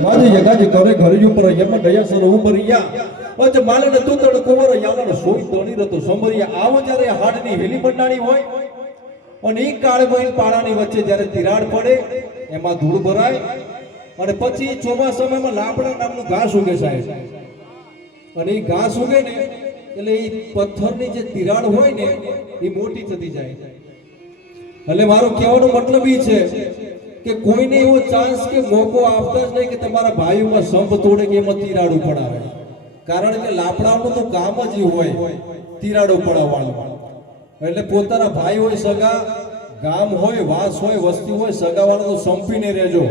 માજી ಯಗಾಜಿ દયા સર ઉપરિયા અજ માલને તું તડ કુંવર યાલણ સોઈ તણી રતો સમરિયા? આવો જ્યારે હાડની હેલી બંડાણી હોય અને એ કાળ બહીન પાડાની વચ્ચે જ્યારે તિરાડ પડે, એમાં ધૂળ ભરાય. અને પછી ચોમાસામાં લાપડા નામનું ઘાસ ઉગે સાહેબ. અને એ ઘાસ ઉગે ને, એટલે એ પથ્થરની જે તિરાડ હોય ને એ મોટી થતી જાય. એટલે મારો કહેવાનો મતલબ ઈ છે કે કોઈને એવો ચાન્સ કે મોકો આપતા જ નહીં કે તમારા ભાઈઓમાં સંપ તોડે કે એમાં તિરાડો પડાવે. કારણ કે લાપડાનું તો કામ જ ઈ હોય, તિરાડો પડાવવાનું. એટલે પોતાના ભાઈ હોય, સગા, ગામ હોય, વાસ હોય, વસ્તી હોય, સગાવાળા તો સંપીને રહેજો.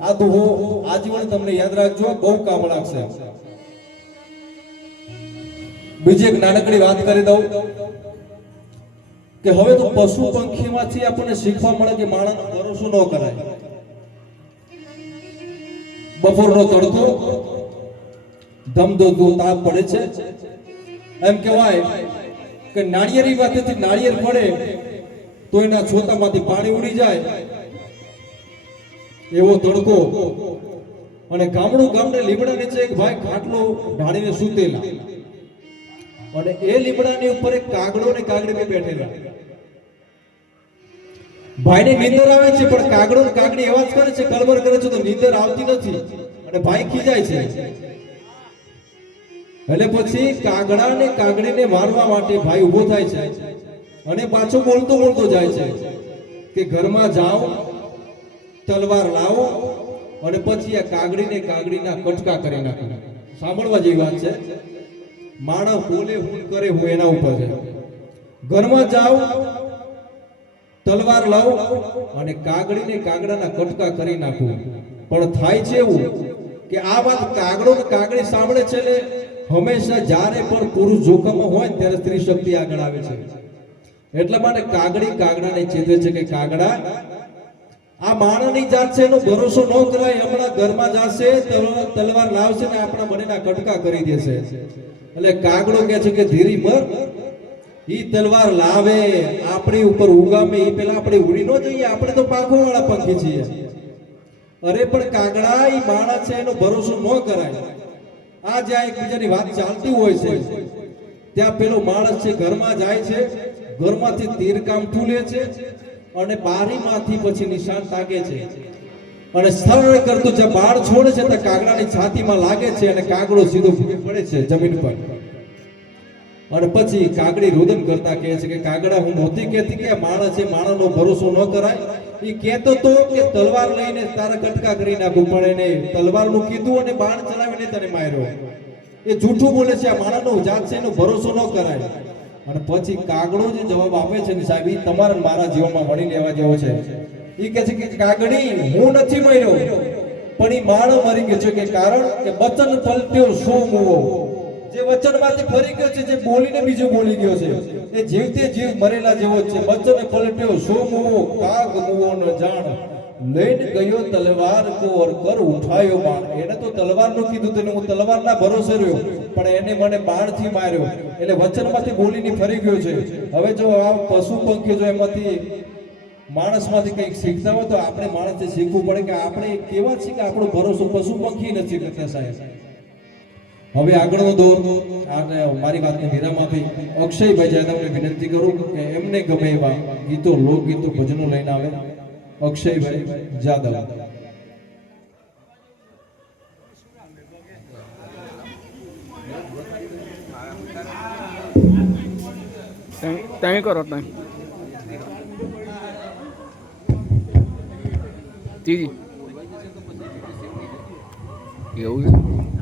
આ તો હું, આજીવન તમને યાદ રાખજો બહુ કામ લાગશે. બીજી એક નાનકડી વાત કરી દઉં. કે હવે તો પશુ પંખીમાંથી આપણને શીખવા મળે કે માણસનો ભરોસો ન કરાય. બપોરનો તડકો ધમધોતો તાપ પડે છે. એમ કહેવાય કે નાળિયેરી વાતેથી નાળિયેર પડે તો એના છોતામાંથી પાણી ઉડી જાય. એવો તડકો અને ગામડું ગામને લીમડા નીચે એક ભાઈ ખાટલો ઢાળીને સૂતેલા. અને એ લીમડાની ઉપર એક કાગડો ને કાગડી બેઠેલા. ભાઈને નીંદર આવે છે, પણ કાગડો ને કાગડી એવા જ કરે છે કલબર કરે છે, તો નીંદર આવતી નથી. અને ભાઈ ખીજાય છે. એટલે પછી કાગડા ને કાગડીને મારવા માટે ભાઈ ઊભો થાય છે. અને પાછો બોલતો બોલતો જાય છે કે ઘરમાં જાઓ, તલવાર લાવો અને પછી આ કાગડીને કાગડીના કટકા કરી નાખો. સાંભળવા જેવી વાત છે. માણસ બોલે હું કરે હું એના ઉપર છે. ઘરમાં જાવ તલવાર લાવો અને કાગડીને કાગડાના કટકા કરી નાખું. પણ થાય છે એવું કે આ વાત કાગડો ને કાગડી સાંભળે છે ને, હંમેશા જ્યારે પણ પુરુષ જોખમમાં હોય ત્યારે સ્ત્રી શક્તિ આગળ આવે છે. એટલા માટે કાગડી કાગડાને ચેતવે છે કે કાગડા આ માણસની જાત છે એનો ભરોસો ન કરાય, હમણાં ઘરમાં જશે, તલ- તલવાર લાવશે ને આપણા બંનેના કટકા કરી દેશે. એટલે કાગડો કે છે કે ધીરી મર. ઈ તલવાર લાવે, આપણી ઉપર ઉગામે, ઈ પેલા આપણે ઉડી ન જઈએ, આપણે તો પાંખો વાળા પંખી છીએ. અરે પણ કાગડા ઈ માણસ છે, એનો ભરોસો ન કરાય. આ જ્યાં એકબીજાની વાત ચાલતી હોય છે, ત્યાં પેલો માણસ છે, ઘરમાં જાય છે, ઘરમાંથી તીર કામ લે છે અને બારીમાંથી પછી નિશાન તાકે છે. અને સ્થળ કરતું જે બાળ છોડે છે ત્યાં કાગડાની છાતીમાં લાગે છે અને કાગડો સીધો ભૂગે પડે છે જમીન પર. અને પછી કાગડી રુદન કરતા કહે છે કે કાગડા હું નહોતી કહેતી કે માણસ છે માણસનો ભરોસો ન કરાય. એ કહેતો તો કે તલવાર લઈને તારા કટકા કરી નાખું, પણ એને તલવારનું કીધું અને બાણ ચલાવીને તને માર્યો. એ જૂઠું બોલે છે, આ માણસનો જાત છે, એનો ભરોસો ન કરાય. અને પછી કાગડો જે જવાબ આપે છે ને સાહેબ એ તમારા મારા જીવનમાં મળી લેવા જેવો છે. એ કહે છે કે કાગડી હું નથી મર્યો, પણ ઈ માણો મરી ગયો છે. કે કારણ કે વચન પલટ્યો શું મુવો? જે વચનમાંથી ફરી ગયો છે, જે બોલીને બીજો બોલી ગયો છે. એ જીવતે જીવ મરેલા જેવો છે. વચન પલટ્યો શું મુવો? કાગ મુવો ન જાણ. લઈને ગયો તલવાર કો કર ઉઠાયો બાણ. એને તો તલવારનું કીધું તેને. હું તલવારના ભરોસે રહ્યો, પણ એને મને બાણથી માર્યો. એટલે વચનમાંથી બોલીને ફરી ગયો છે. હવે જો આ પશુ પંખી જો એમાંથી માણસમાંથી કંઈક શીખતા હોય તો આપણે માણસથી શીખવું પડે કે આપણે કેવા છીએ કે આપણો ભરોસો પશુ પંખી નથી કરતા સાહેબ. હવે આગળનો દોર, આને મારી વાતને વિરામ આપી અક્ષયભાઈ જાદવને વિનંતી કરું કે એમને ગમે એવા ગીતો, લોકગીતો, ભજનો લઈને આવે. અક્ષયભાઈ જાદવ. તમે કરો તમે જીજી એવું છે?